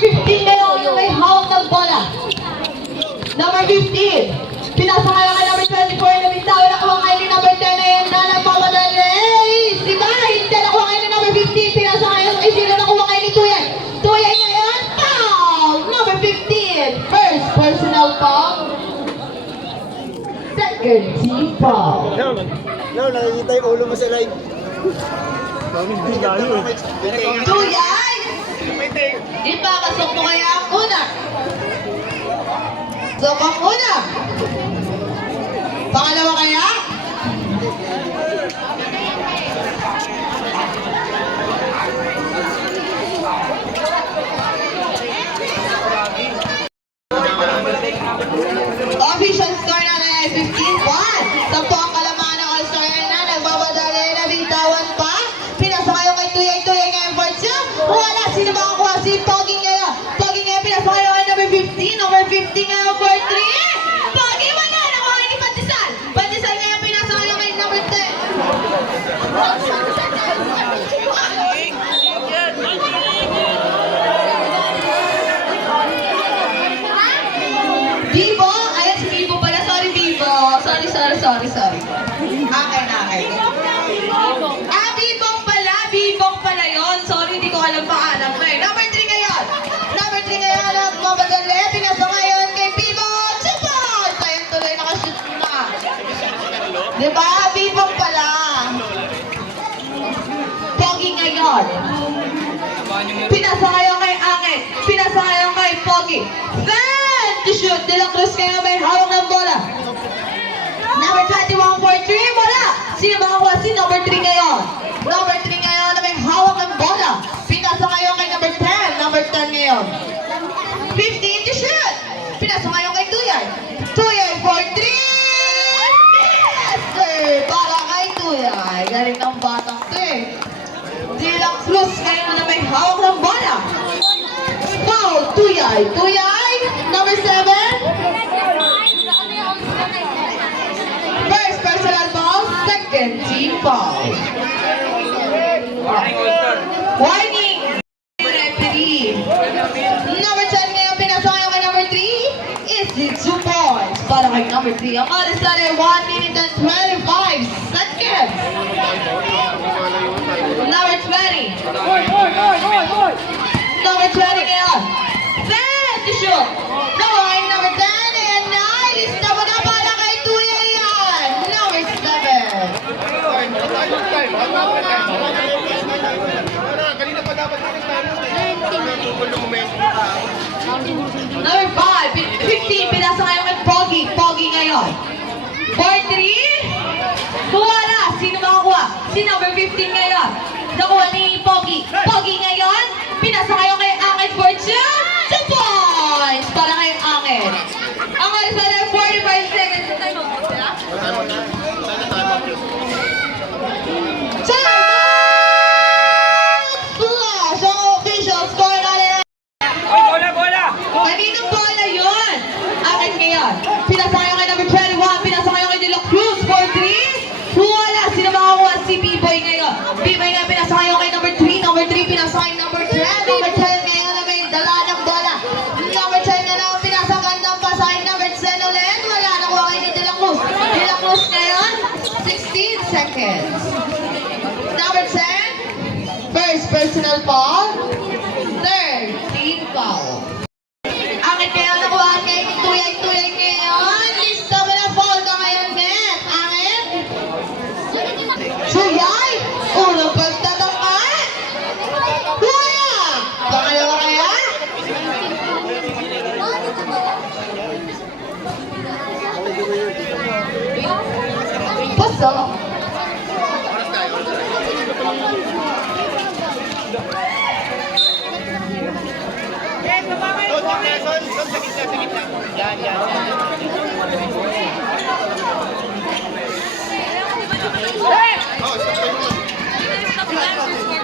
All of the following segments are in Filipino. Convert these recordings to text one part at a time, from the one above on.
15 ngayon na may hawak ng bola. Number 15. Pinasa ngayon kay number 24 na bitaw. Nakuha ngayon ni number 10 na yan na nagpamadali. Diba? Hindi nakuha ngayon ni number 15. Pinasa ngayon kay sino nakuha ngayon ni Tuyay. Tuyay ngayon. Foul! Number 15. First personal foul. Second team foul. No, nakikita yung ulo mo sa live. Tuyay! Di ba? Pasok mo kaya ang una. So, ang una. Pangalawa kaya? Official score na ay 15-1. Sampo ang kalamangan ng All-Star na nagbabadali na bitawan pa. Pinasa kayo kay Tuyay ngayon for 2. Wala, sino ba kuha? Si Pogi ngayon. Pogi ngayon, pinasa kayo kay number 15. Number 15 ngayon for 3. Pogi, wala. Nakuha ni Patisal. Patisal ngayon, pinasa kayo kay number 10. Bibo? Ayan si Bibo pala. Sorry, Bibo. Sorry. Akin. Bibong pala. Bibong pala yun. Sorry, hindi ko alam pangalan mo eh. Number 3 ngayon. Number 3 ngayon. Mamadali. Pinasa ngayon kay Bibo. Support! Ayan tuloy nakashoot na. Diba? Bibong pala. Pogi ngayon. Pinasa ngayon kay Angit. Pinasa ngayon kay Pogi. To shoot, De La Cruz ngayon may hawak ng bola. Number 21 for 3, wala. Sino makakuha? Si number 3 ngayon. Number 3 ngayon na may hawak ng bola. Pinasa ngayon kay number 10. Number 10 ngayon. 15 to shoot. Pinasa ngayon kay Tuyay. Tuyay for 3. Yes! Para kay Tuyay. Galing ng batang to eh. De La Cruz ngayon na may hawak ng bola. Foul, Tuyay. Number 7. First personal foul, second team foul. Warning! Referee. Number 10 ngayon, pinasa ngayon kay number 3. Is it 2 points? Para kay number 3. Ang oras na rin, 1 minute and 25 seconds. Number 20. Number 20 ngayon. To shoot. Nakuha yung number 10 and nice na mga para kay Tuyay yan. Number 7. Kanina pa dapat Number 5. 15. Pinasa ngayon kay Pogi. Pogi ngayon. 4-3. Wala. Sino makakuha? Si number 15 ngayon. Nakuha ni Pogi. Pogi ngayon. Pinasa ngayon kay Angit for 2 points para kay Angit. Ang oras na 45 seconds. Time out. Flash! Ang official score natin. Bola! Kaninang bola yun? Angit ngayon. Pinasa ngayon kay number 21. Pinasa ngayon kay De La Cruz for 3. Wala. Sino makakuha? Si B-Boy ngayon. B-Boy ngayon. Pinasa ngayon kay number 3. Number 3. Pinasa kay number 10. Number 10 ngayon na may dala ng bola. Number 10 na lang. Pinasa gandang pasa kay number 10 ulit. Wala. Nakuha kay ni De La Cruz. De La Cruz ngayon. 16 seconds. Number 10. First personal foul. Third team foul. Angit ngayon. Nakuha kay Tuyay ngayon. Lista mo na foul ka ngayon, Net. Angit. Tuyay. Unang pagtatangkat. Wala. Pangalawa kaya? Paso.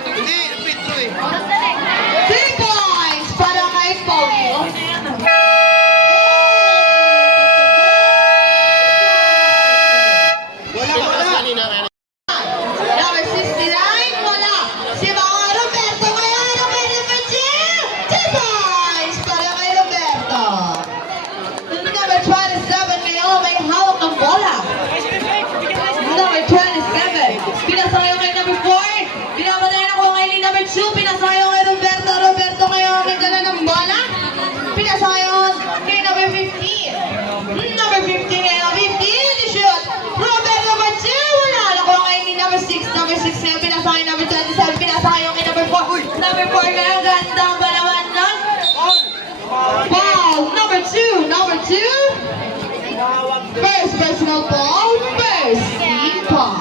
Hindi, Petro eh. 3 points para kay Pogi. Wala. Number 69, wala. Si mga Roberto ngayon, number 2 points. personal ball, first team ball.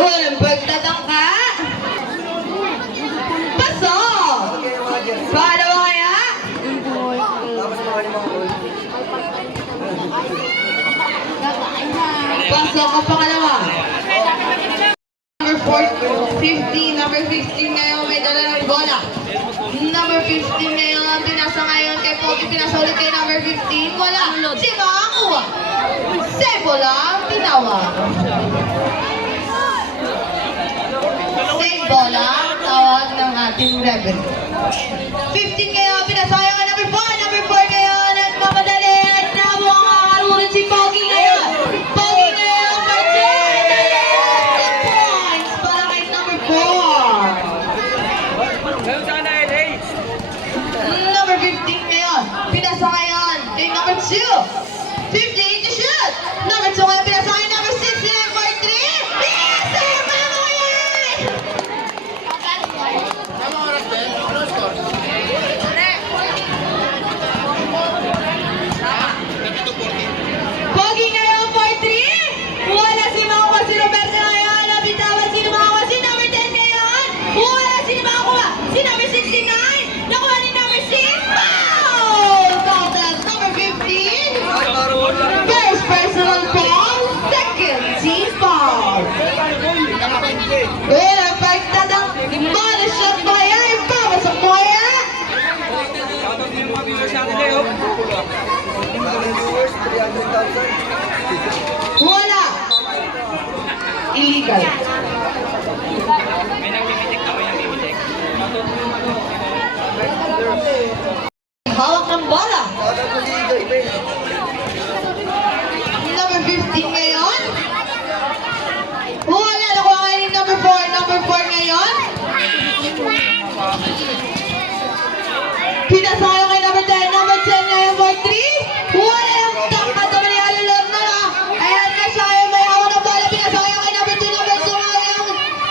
Unang pagtatangka. Pasok! Paano ba kaya? Pasok ang pangalawa. Number 15, number 15 ngayon may dala ng bola. Number 15 ngayon ang pinasa ngayon kay Pogi, pinasa ulit kay number 15. Wala. Si Makakuha. Sebo lang, tinawag. Save bola, tawag ng ating referee. 15 ngayon, pinasayang ka number 4. Number 4 ngayon, at mamadali at nabuang kakalunan si Pogi ngayon. Pogi ngayon, for 10 points para kay number 4. Number 15 ngayon, pinasa ngayon kay number 2. 15 to shoot. Number 2 ngayon, pinasa ngayon number 6 for 3. Yes, sir! Mga yan! Tama oras din. Ano score? 32-40. Pogi ngayon for 3. Wala si Makakuha, si Roberto ngayon. Nabitawan si Makakuha, si number 10 ngayon. Wala si Makakuha, si number 69. Nakuha ni number 6. Foul! Counted number 15. First personal foul, second team foul. Unang pagtatang, ball shot ba yan? Ipapasok mo yan? Wala. Illegal. Hawak ng bola. Number 15 ngayon. Wala. Nakuha ngayon ni number 4. Number 4 ngayon. Pinasayo kay number 10. Number 10 ngayon for 3. Wala yung tangka sa mali alulot na na. Ayan na siya. May hawak ng bola. Pinasayo kay number 2. Number 2 ngayon.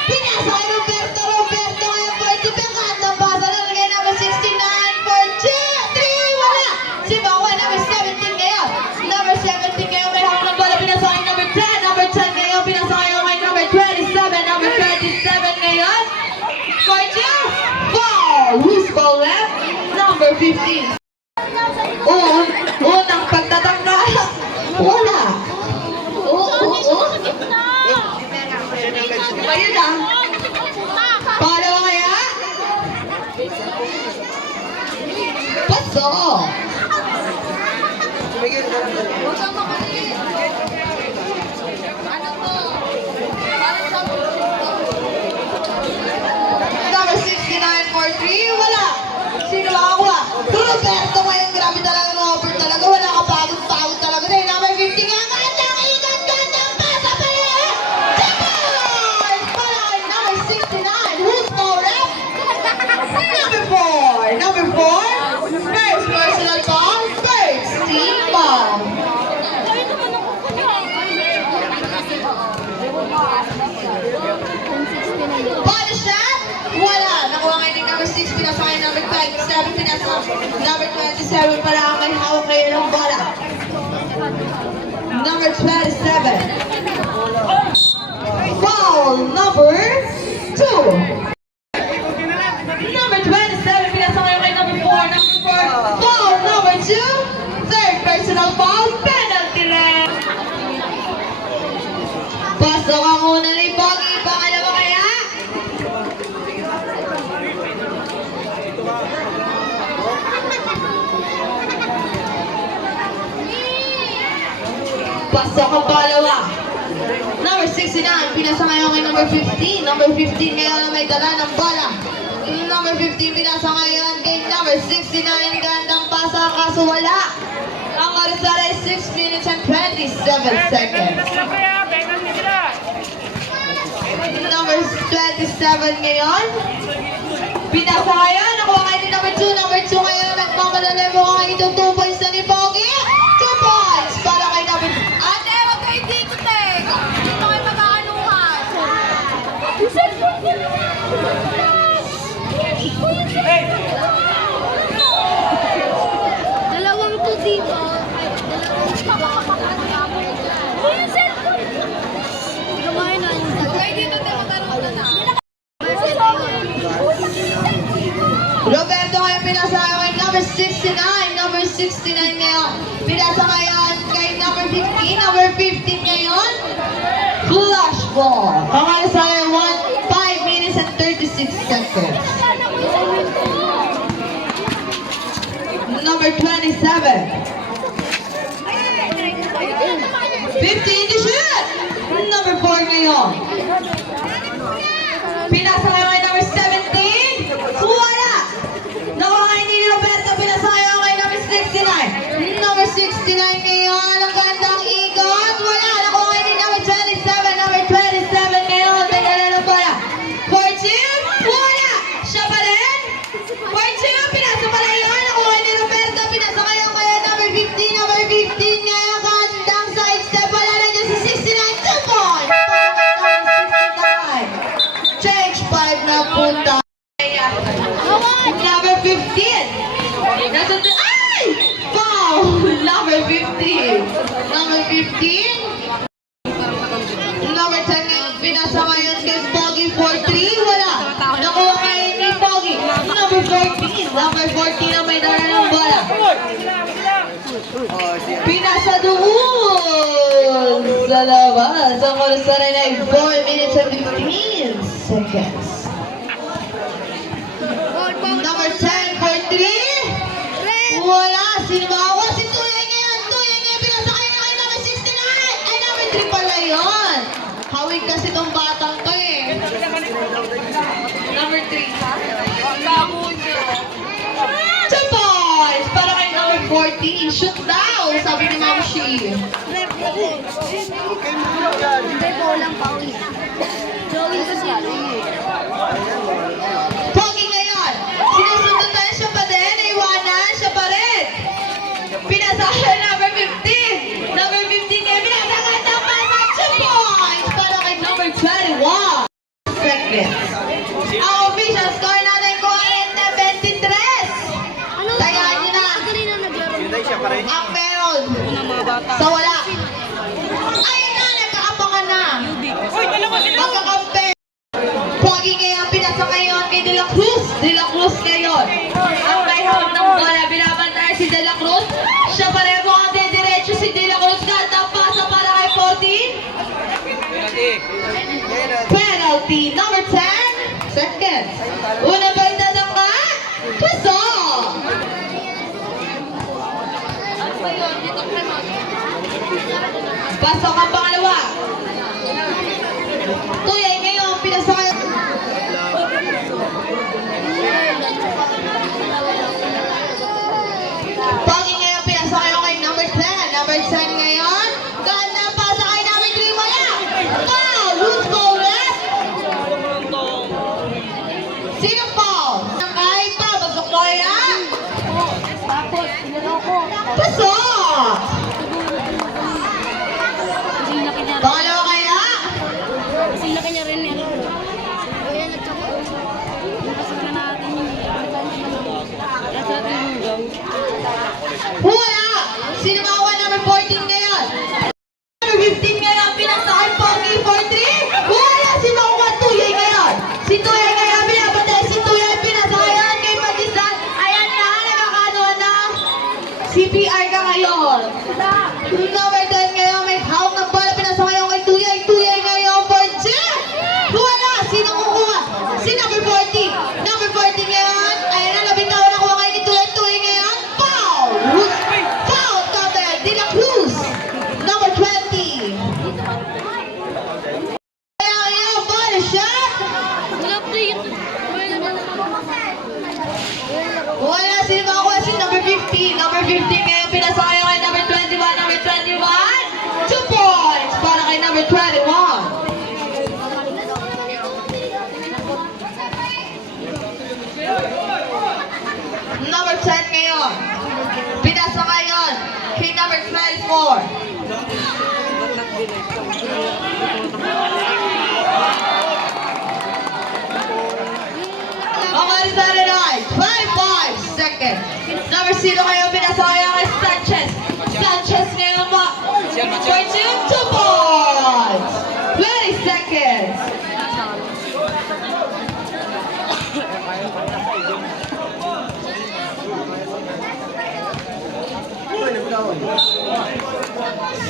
Pinasayo Roberto. Roberto ngayon for 2. Pinakat ng basa na kay number 69 for 2. 3. Wala. Si Bawa number 17 ngayon. Number 17 ngayon. May hawak ng bola. Pinasayo number 10. Number 10 ngayon. Pinasayo kay number 27. Number 27 ngayon. For 2. Foul. Who's ball left? Number 15. Unang pagtatangka. Wala. Ayun na. Pangalawa kaya? Pasok. Number 69 for 3. Wala. Sino makakuha? Roberto ngayon. Grabe talaga Robert talaga. Wala ka pagod talaga. Dahil number 50 nga. Gandang pasa pa rin. Checkers! Para kay number 69. Who's more rep? Number 4. Number 4. First personal ball. First team ball. Body shot? Wala. Nakuha ngayon ni number 6. Pinasa kay number 27. Pinasa number 27 para ang may hawak kayo ng bola. Number 27. Foul number 2. Number 27. Pinasa kayo kay number 4. Number 4. Foul number 2. Third personal foul. Penalty rin. Pasok ang una ni Pogi. Pangalawa kaya? Pasok ang pangalawa. Number 69. Pinasa ngayon kay number 15. Number 15 ngayon na may dala ng bola. Number 15 pinasa ngayon kay number 69. Gandang pasa kaso wala. Ang oras ay 6 minutes and 27 seconds. Number 27 ngayon. Pinasa ngayon. Nakuha ngayon ni number 2. Number 2 ngayon. Nagmamadali mo ngayon itong 2 points na ni Pogi. 2 points para kay number... Ate, wag kayo dito, te. Dito kayo mag-aanuhan. Dalawang 2 ball. Pangalan sa 5 minutes and 36 seconds. Number 27. 15 to shoot. Number 4 ngayon. Pinasa ngayon kay number 17. Wala. Nakuha kay ni Roberto. Pinasa ngayon kay number 69. Number 69 ngayon. Ang gandang ikot. Wala. Nakuha kay ni number 27. Number 27 ngayon. Tingnan na pala. 42. Wala. Siya pa rin. 42. Pinasa pala yun. Nakuha kay ni Roberto. Pinasa ngayon kay number 15. Number 15 ngayon. Gandang side step. Wala na dyan si 69. 2 points. Change 5 na punta. Number 15. Nasa ay! Foul! Number 15. Number 15. Number 10 ngayon. Pinasa ngayon kay Pogi 4-3. Wala. Nakuha kay ni Pogi. Number 14. Number 14 na may dara ng bola. Pinasa doon sa labas. Ang oras na rin ay 4 minutes and 15 seconds. Number 10 for 3. Wala. Sino ba ako? Si Tuyay ngayon. Tuyay ngayon. Pinasa kayo kay number 69. Ay, number 3 pala yun. Hawig kasi tong batang to eh. Number 3. 2 points para kay number 14. Shoot daw, sabi ni Ma'am Shi. Pogi ngayon. Sinusundan siya pa din. Iwanan siya pa rin. Pinasa kay number 15. Number 15 ngayon. Pinasa kay number 2 points para kay number 21. Seconds. Ang official score natin ko ay 23. Tagaan niyo na. Ang meron. Sa wala. Ayun na, nagkaapangan na. Magkakampi. Pogi ngayon, pinasa ngayon kay De La Cruz. De La Cruz ngayon. Ang may hawak ng bola, binabantayan si De La Cruz. Siya pa rin mo ang diretso si De La Cruz. Ganda pasa para kay 14. Penalty. Number 10 seconds. Una ba itadang ka? Puso. Pasok ang pangalawa. Tuyay ngayon, pinasa kayo. Pogi ngayon, pinasa kayo kay number 10. Number 10 ngayon. Ganda pasa kay number 3. Wala. Foul. Loose ball left. Sino foul? Ay pa. Pasok ko kaya. Pasok. Pangalawa kaya. Sila kanya rin yan. Kaya nagtsaka ko. Kasi na natin yung nasa tinunggaw. Wala. Sino makawa number 14 ngayon? Number 15 ngayon. Pinasa kay Pogi 4-3. Wala. Sino makawa Tuyay ngayon? Si Tuyay ngayon. Pinapatay si Tuyay. Pinasa ngayon kay Patisan. Ayan na. Nakakano na. CPR ka ngayon. Number 10 ngayon. May hawak ng bola. Pinasa ngayon kay Tuyay. Tuyay ngayon. 4-2. Wala. Sino kukuha? Si number 14. Number 14 ngayon. Ayan na. Labing-taon na kuha kayo ni Tuyay. Tuyay ngayon. Foul. Foul. Counter. De La Cruz. Number 20. Kaya ngayon. Ball shot. Wala play. Wala. Sino makakuha? Si number 15. Number 15 ngayon. Pinasa kayo kay number 21. Number 21. 2 points para kay number 21. Number 10 ngayon. Pinasa ngayon kay number 24. Ang Arizona Knights, 5 seconds. Number 0 ngayon, pinasa ngayon kay Sanchez. Sanchez ngayon po. For 2 points. 20 seconds.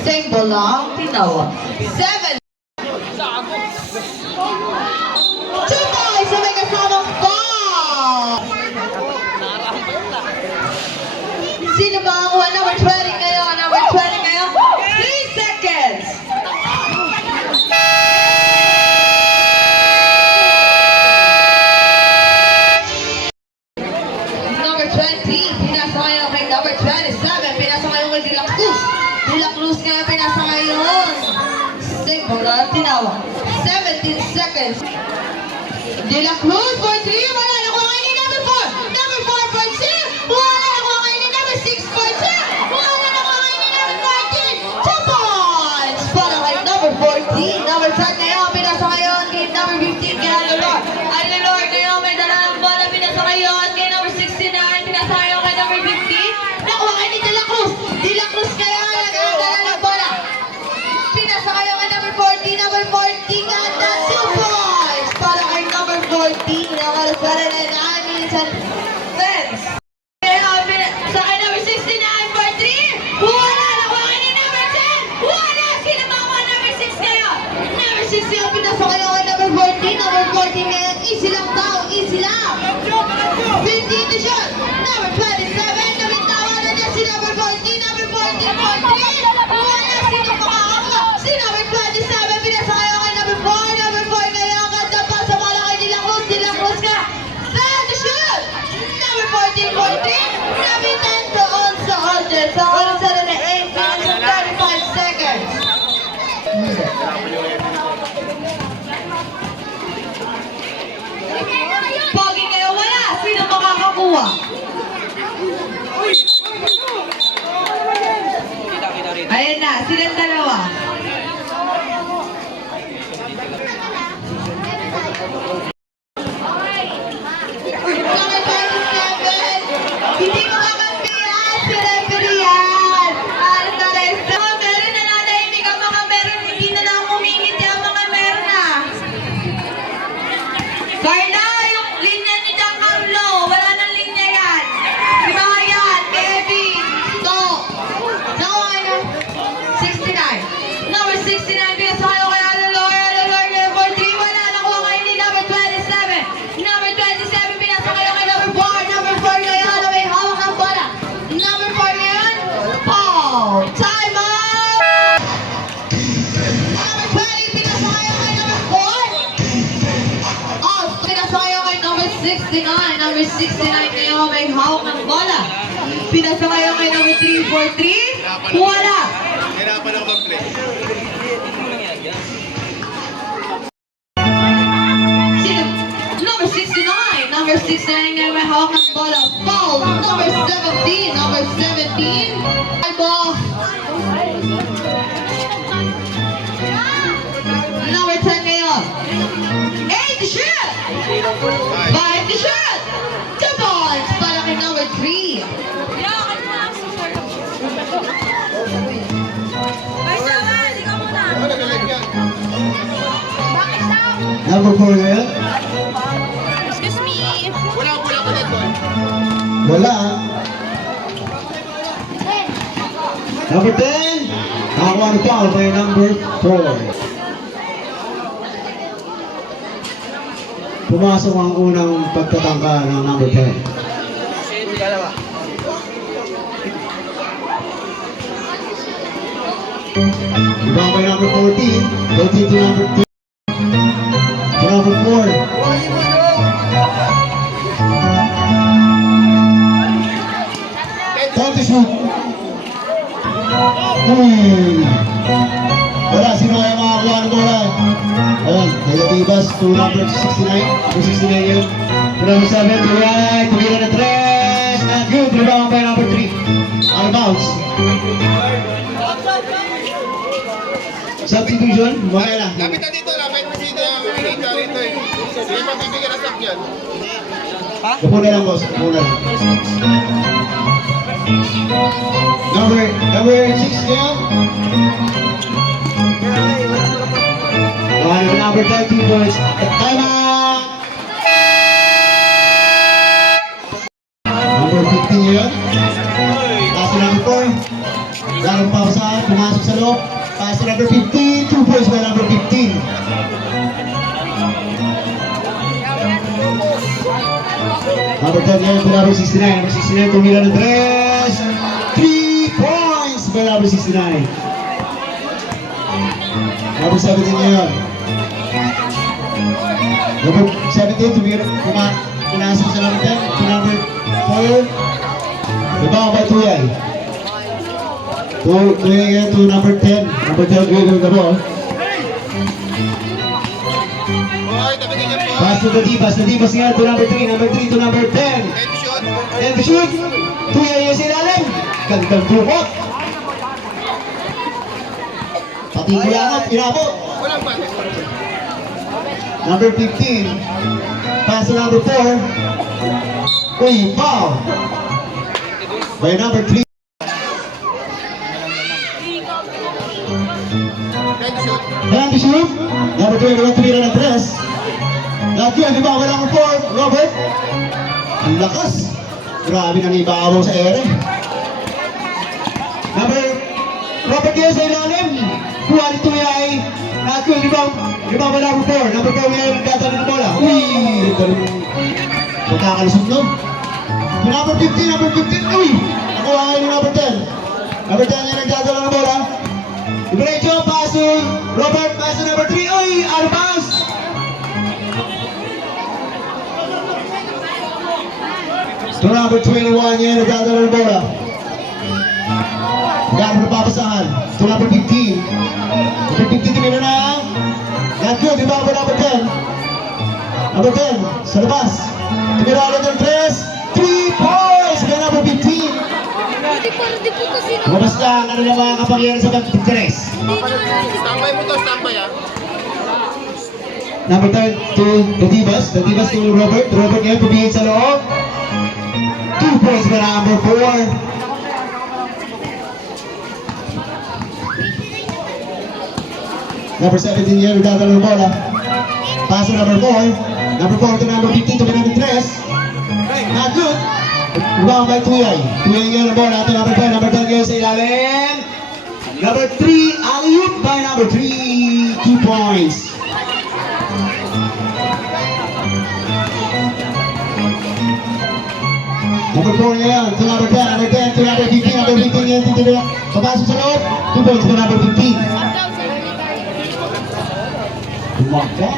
Same ball lang, tinawa. 7. 17 seconds. De La Cruz for 3. Wala na kuha ni number 4. Number 4 for 2. Wala na kuha ni number 6 for 2. Wala na kuha ni number 14. 2 points. Para kay number 14. Number 10 ngayon. Pinasa ngayon kay number 15 kay Alilor. Alilor ngayon may dala ng bola. Pinasa ngayon kay number 69. Pinasa ngayon kay number 15. Nakuha kay ni De La Cruz. De La Cruz ngayon. Nagdala ng bola. Pinasa ngayon kay number 14. Number 14 ganda. 2 points. Para kay number 14. Nakalasara na namin sa fence. Sa kay number 69 for 3. Wala na kuha kay ni number 10. Wala. Sino ba ang number 6 ngayon? Number 6 ngayon. Pinasa ngayon kay number 14. Number 14 ngayon. Easy lang daw. Easy lang. 15 to shot. Number 27. Namintawa na niya si number 14. Number 14 for 3. Wala. Sino makakakuha? Si number 27. Pinasa ngayon kay number 4. Number 4 ngayon. Ganda pa sa bola kay De La Cruz. De La Cruz ka. Time to shoot. Number 14 for 3. Nabitan doon sa order. Sa oras na 8 minutes and 35 seconds. Pogi kayo, wala. Sino makakakuha? Ayan na, silang dalawa. Number 27. Hindi makakampihan si referee yan. Alvarez. Meron na nanahimik ang mga meron. Hindi na lang umingiti ang mga meron na. Carla, yung linya ni Giancarlo, wala nang linya yan. Si Mayan, Kevin, to. Nakuha kayo? 69. Number 69, pinasayo kay Alilor. Alilor, number 3, wala. Nakuha kayo ni number 27. Number 27, pinasayo kay number 4. Number 4 ngayon, na may hawak ng bola. Number 4 ngayon, Paul. Time out! Number 20, pinasayo kay number 4. Off, pinasayo kay number 69. Number 69 ngayon, may hawak ng bola. Pinasayo kay number 3 for 3. Wala. Hirapan ako mag-play. Sino? Number 69. Number 69 ngayon, may hawak ng bola. Foul. Number 17. Number 17. Ball. Number 10 ngayon. 8 to shoot. 5 to shoot. 2 points para kay number 3. Ano nagalag yan? Number 4 ngayon? Excuse me. Wala pa net boy. Wala. Number 10. Nakakuha ng foul by number 4. Pumasok ang unang pagtatangka ng number 10. Ibang by number 14. 14 to number 2. To number 4. Time to shoot. Wala, sino kaya makakuha ng bola? Ayan, Negativas to number 69. Number 69 yun. To number 7, to right. Tumira na 3. Not good. Rebound by number 3. Out of bounds. Substitution, okay lang. Lapit na dito dito ang dito eh. Sige pa bibigyan ng stop yan. Upo na lang, boss. Upo na lang. Number 6 ngayon. Number 13 boys. Time out! Number 15 ngayon. Pass to number 4. Larong pausa, pumasok sa loob. Pass to number 15. 2 points by number 15. Number 10 ngayon to number 69. Number 69, tumira ng 3. 3 points by number 69. Number 17 ngayon. Number 17, pumasok sa number 10. To number 4. Ibang by Tuyay. Tuyay ngayon to number 10. Number 10 ngayon the ball. Hoy, tabi ganyan po. Pass to the Divas nga to number 3 to number 10. Head shot. And the shoot. 2 yung ilalim. Gandang bukot. Pati kulangot, inabot. Walang bate. Number 15. Pass to number 4. Uy, foul. By number 3. Head shot. And the shoot. Number 21, tumira ng 3. Not yun, di ba? Wala akong 4. Robert. Ang lakas. Grabe nang ibabaw sa ere. Robert ngayon sa ilalim. Kuha nito ay not yun, di ba? Wala akong 4. Number 4 ngayon, nagdadali ng bola. Uy! Magkakalusog nun. Number 15. Uy! Nakuha ngayon yung number 10. Number 10 ngayon, nagdadala ng bola. Diretso, pass to Robert, pass to number 3. Uy! Out of bounds! To number 21 yan, nagdadala ng bola. Gano'n na papasahan. To number 15. Number 15, tumira na. Not good, di ba? Number 10. Number 10, sa labas. Tumira ulit ng 3. 3 points! Kaya number 15. Hindi po to sino. Lumabas lang, ano na mga kapangyarihan sa pag-tres. Standby mo to, standby ah. Number 10 to the Divas to Robert. Robert ngayon, pabigin sa loob. 2 points para number 4. Number 17 yan, nagdadala ng bola. Pass to number 4. Number 4 to number 15 to number 3. Not good. Rebound by Tuyay. Tuyay ngayon ang bola. Ito number 10. Number 10 ngayon sa ilalim. Number 3, alley-oop by number 3. 2 points. Number 4 ngayon to number 10. Number 10 to number 15. Number 15 ngayon dito na. Papasok sa loob. 2 points to number 15. Tumakta.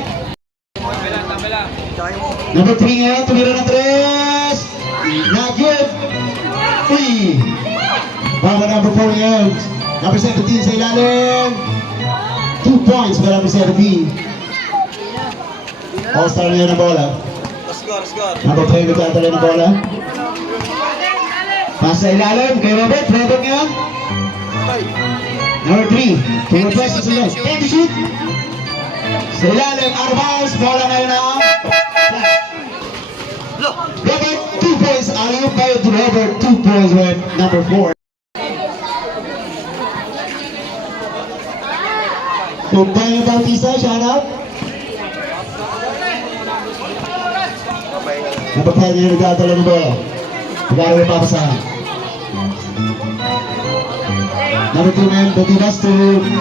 Number 3 ngayon, tumira ng 3. Not good. Uy. Baba number 4 ngayon. Number 17 sa ilalim. 2 points para number 17. All-star ngayon ang bola. Number 3 nagtatala ng bola. Pass sa ilalim kay Robert. Robert ngayon. Number 3. Tumira press sa sunod. Take the shoot. Sa ilalim, out of bounds, bola ngayon na. Robert, 2 points. Alley-oop by Robert, 2 points with number 4. Tumpay ng Bautista, shout out. Number 10 yung nagdadala ng bola. Pagkala yung papasahan. Number 2 ngayon, Bautista to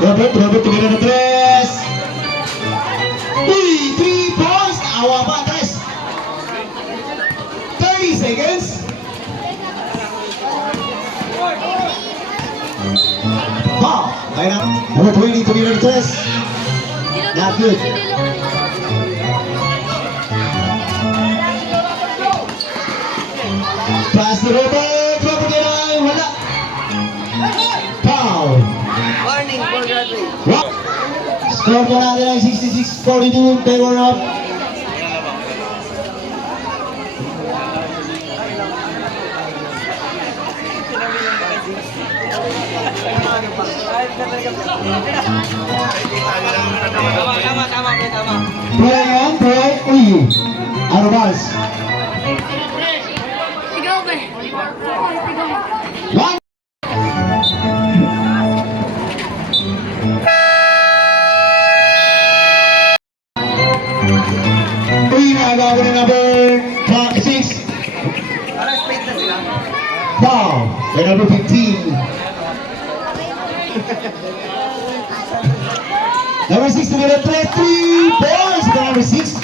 Robert. Robert, tumira ng 3. Uy, 3 points! Awa pa, 3. 30 seconds. Wow! Ayun na. Number 20, tumira ng 3. Not good. Pass to Robert. Robert ay wala. Foul. Warning for graduate. Wow. Score po natin ay 66-42. Favor up. Play yan, play. Uy. Out of bounds. Ikaw ba? Ikaw. One. Uy, nagawa na number 6. Parang straight na sila. Foul. By number 15. Number 6 to the 3 points by number 6.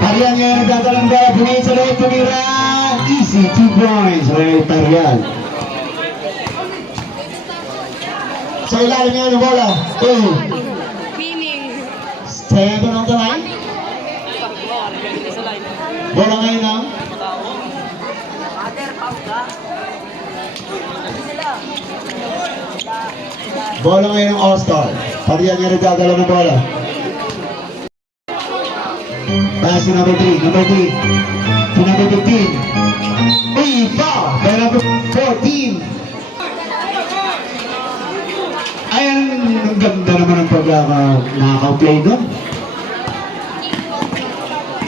Tarian nga nagdadalang bola, bumingin sa loob, tumira. Easy, 2 points by Tarian. Sa ilalim nga ng bola. Meaning. Stand on the line. Bola ngayon ang Bola ngayon ng All-Star. Pariyan niya nagdadala ng bola. Pass to number 3. Number 3. To number 15. Uy, foul! By number 14. Ayan, ang ganda naman ang nakaka-play doon.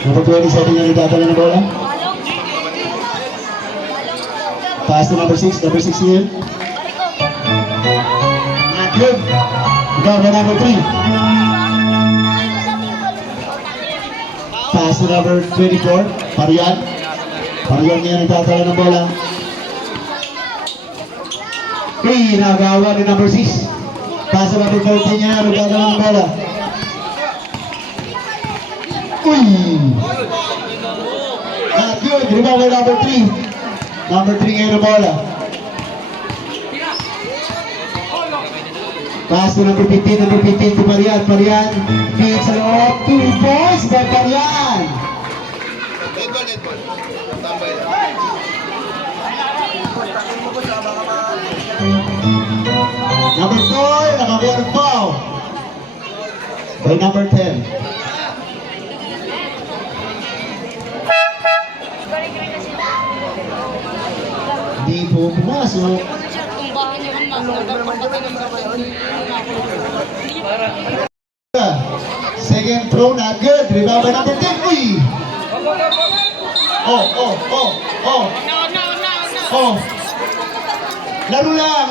Number 27 niya nagdadala ng bola. Pass to number 6. Number 6 here. Not good. Ikaw ba number 3? Pass to number 24. Parian. Parian niya nagdadala ng bola. Uy, nagawa ni number 6. Pass to number 14 niya nagdadala ng bola. Uy! Not good. Rebound by number 3. Number 3 ngayon na bola. Pass to number 15 to Parian. Parian beats sa loob. 2 points by Parian. Dead ball. Tambay lang. Number 4, nakakuha ng foul. By number 10. Hindi po pumasok. Tumbahan niyo kung Second throw, not good. Rebound by number 10. Uy! Oh. Oh. Laro lang.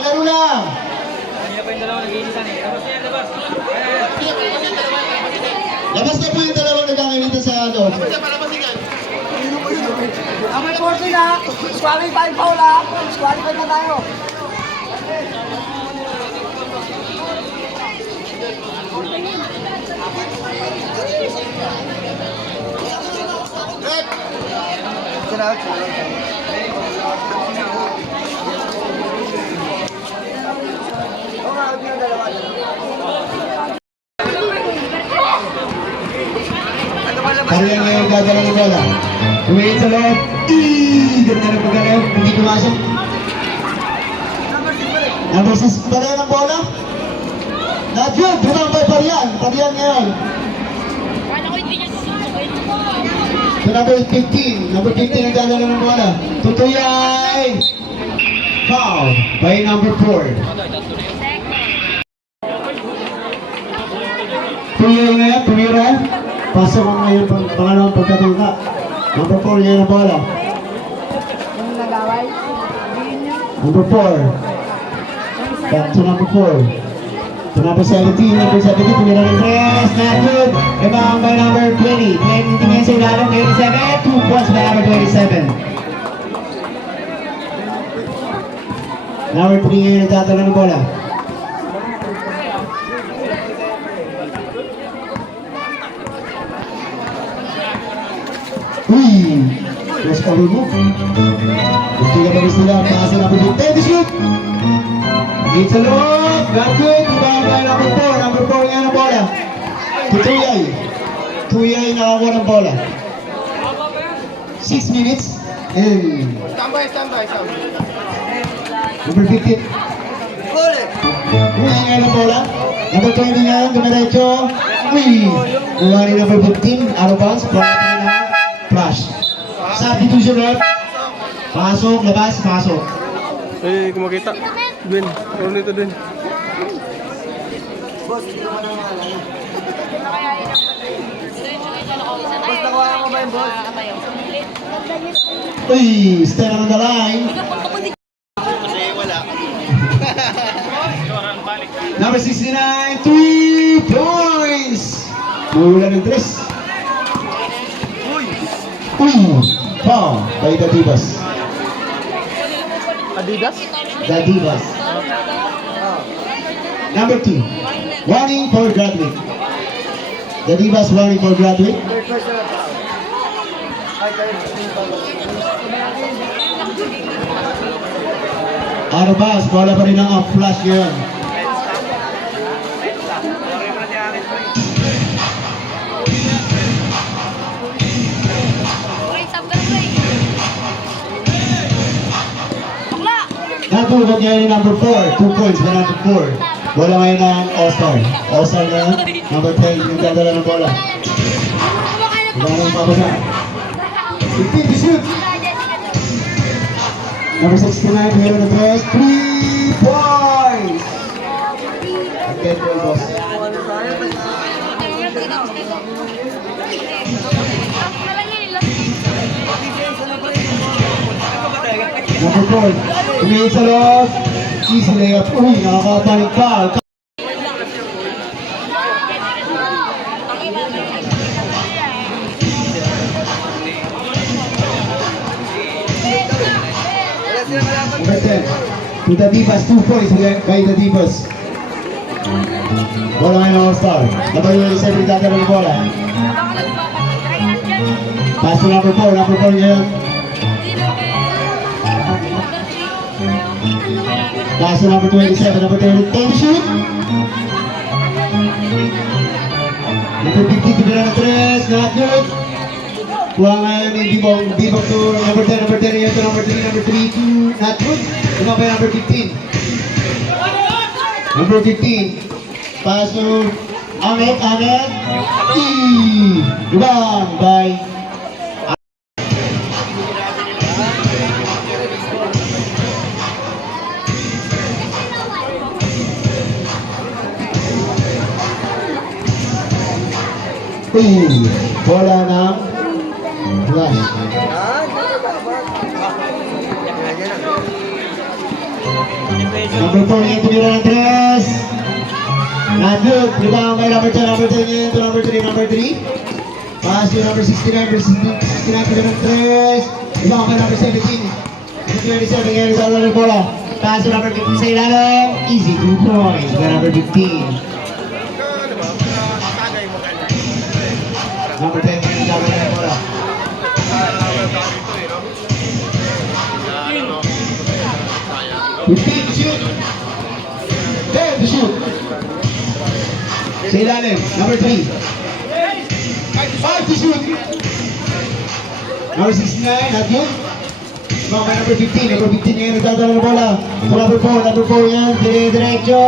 Labas na po yung dalawang nagkakinitan sa loob. Ang may 14 na. Qualify foul ha. Qualify na tayo. Pariyan ngayon gagala ng bola. Tumihin sa loob. Ganda ng pagkalayo. Hindi pumasok. Number 6 pala ng bola. Not good. Rebound by Pariyan. Pariyan ngayon. Kala ko hindi niya susukin. To number 15. Number 15 ang gagala ng bola. Tutuyay. Foul by number 4. Tuyay ngayon. Tumira. Pasok ang ngayon pangalawang pagkatulka. Number 4 ngayon ang bola. Number 4. Back to number 4. To number 17. Number 17. Tumira ng press. Not good. Rebound by number 20. 20 tingin sa ilalim. 27. 2 points by number 27. Number 3 ngayon nagtatala ng bola. Uy! Press pa rin mo. Gusto ka ba sila? Pasa na po dito. Teddy shoot! Hit sa loob! Not good! Rebound by number 4. Number 4 ngayon ang bola. To Tuyay. Tuyay nakakuha ng bola. 6 minutes. And Tambay. number 15. Uy, ngayon ang bola. Number 20 ngayon, dumiretso. Uy! Uwa ni number 15. Out of bounds. Flash. Substitution rep. Pasok, labas, pasok. Eh, kumakita. Dwin. Ano nito, Dwin? Nakuha mo ba yung boss? Uy, stay on the line. Number 69, 3 points. Mula ng 3. Foul by Dadivas. Adidas? Dadivas. Number 2, warning for graduate. Dadivas warning for graduate. Out of bounds, bola pa rin ang flash yun. Natulog niya yung number 4, 2 points by number 4. Bola ngayon ng All-Star. All-Star na, number 10, yung dadala ng bola. Wala nang mabasa. 15 to shoot. Number 69, Hero na 3, 3 points! Again, goal boss. Number 4, tumingin sa loob. Easy layup. Uy, nakakapanik pa. Number 10, to the Divas, 2 points by the Divas. Bola ngayon ng All-Star. Number 27, dadala ng bola. Pass to number 4, ngayon. Pass to number 27, number 30, to shoot. Number 50, tibira ng 3, not good. Kuha ngayon yung Bibong to number 10 ngayon to number 3, to not good. Tumabay number 15. Number 15, pass to Ahmed. Rebound by bola ng Flash. Number 4 ngayon tumira ng 3. Not good. Rebound by number 10 ngayon to number 3. Pass to number 69, tumira ng 3. Rebound by number 17. Number 27 ngayon sa ng bola. Pass to number 15 sa ilalim. Easy, 2 points by number 15. Number 10 ngayon sa ng bola. 15 to shoot. 10 to shoot. Sa ilalim, number 3. 5 to shoot. Number 69, not good. Number 15. Number 15 ngayon nagdadala ng bola. So number 4 yan. Dire-diretso.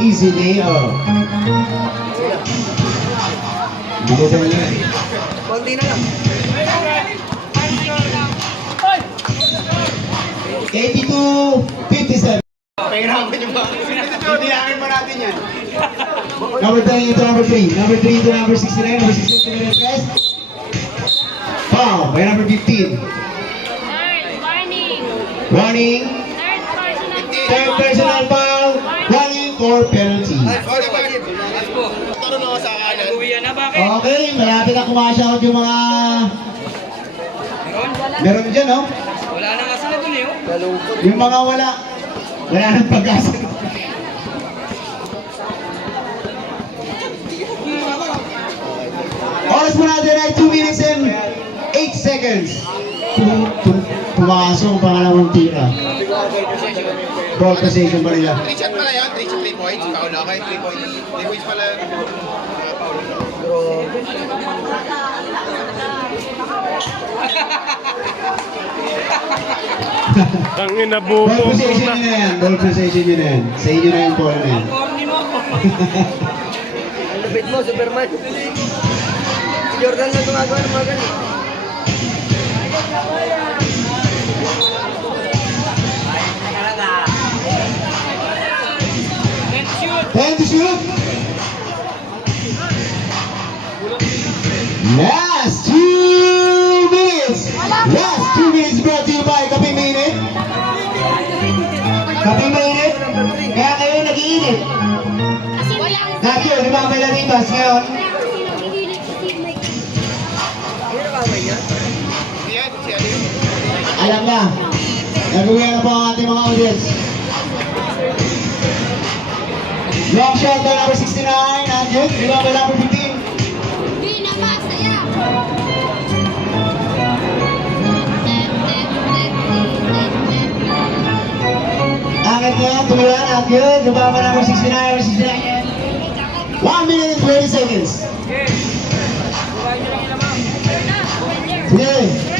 Easy layup. Bukutan na yan. Konti na lang. 82-57. Pahirapan yung ba? Bilangin mo natin yan. Number 10 to number 3. Number 3 to number 69. Number 69 to number 3. Foul by number 15. Warning. Third personal foul. Warning for penalty. Taro na ako sa kanan. Okay, malapit na kumashout yung mga... Meron dyan, no? Wala na nga sila dun eh. Yung mga wala nang pag-asa. Oras mo natin ay 2 minutes and 8 seconds. Pumasok ang pangalawang tira. Ball possession pa nila. 3 shot pala yan, 3 points. Kaula kayo, 3 points. 3 points pala. Tangin na Ball bubo. possession nyo na yan. Ball possession nyo na yan. Sa inyo na yung ball na yan. Lupit mo, Superman. Si Jordan lang gumagawa ng mga ganun. Time to shoot! Last 2 minutes! Last 2 minutes brought to you by Kaping Mainit. Kaping Mainit? Kaya kayo nag-iinit. Nakyo, di ba ang Melanitas ngayon? Sino kamay niya? Yan, si ano yun? Alam na. Nag-uwi na po ang ating mga audience. Long shot by number 69, Andrew. Di ba by number 15? Angkat niya, tumulan, Andrew. Di ba by number 69, number 69 yan? 1 minute and 20 seconds. Sige.